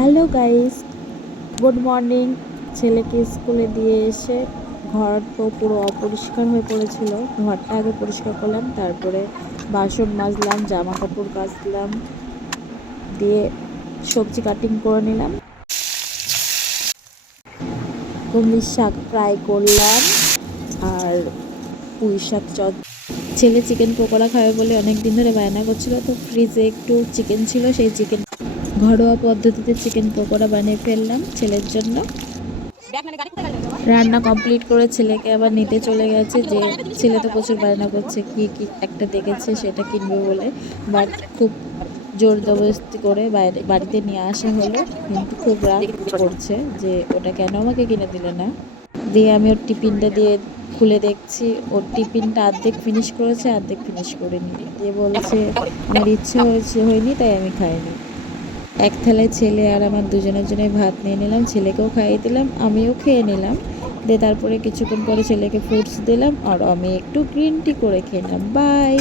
Hello guys, good morning. ছেলেকে স্কুলে দিয়ে এসে ঘর তো পুরো অপরিষ্কার হয়ে পড়েছিল। ঘরটা আগে পরিষ্কার করলাম, তারপরে বাসন মাজলাম, জামা কাপড় কাচলাম, দিয়ে সবজি কাটিং করে নিলাম। কুমড়ির শাক ফ্রাই করলাম আর পুঁই শাক ছেলে চিকেন পকোড়া খাবে বলে অনেক দিন ধরে বায়না করছিল, তো ফ্রিজে একটু চিকেন ছিল, সেই চিকেন ঘরোয়া পদ্ধতিতে চিকেন পকোড়া বানিয়ে ফেললাম ছেলের জন্য। রান্না কমপ্লিট করে ছেলেকে আবার নিতে চলে গেছে। যে ছেলে তো প্রচুর বায়না করছে, কি কি একটা দেখেছে সেটা কিনবে বলে, বাট খুব জোর জবরদস্তি করে বাড়িতে নিয়ে আসা হলো, কিন্তু খুব রাগ করছে যে ওটা কেন আমাকে কিনে দিলে না। দিয়ে আমি ওর টিফিনটা দিয়ে খুলে দেখছি, ওর টিফিনটা অর্ধেক ফিনিশ করেছে, অর্ধেক ফিনিশ করেনি। দিয়ে বলছে আমার ইচ্ছা হয়নি তাই আমি খাইনি। এক থালায় ছেলে আর আমার দুজনের জন্য ভাত নিয়ে নিলাম, ছেলেকেও খাইয়ে দিলাম, আমিও খেয়ে নিলাম। দিয়ে তারপরে কিছুক্ষণ পরে ছেলেকে ফ্রুটস দিলাম আর আমি একটু গ্রিন টি করে খেলাম। বাই।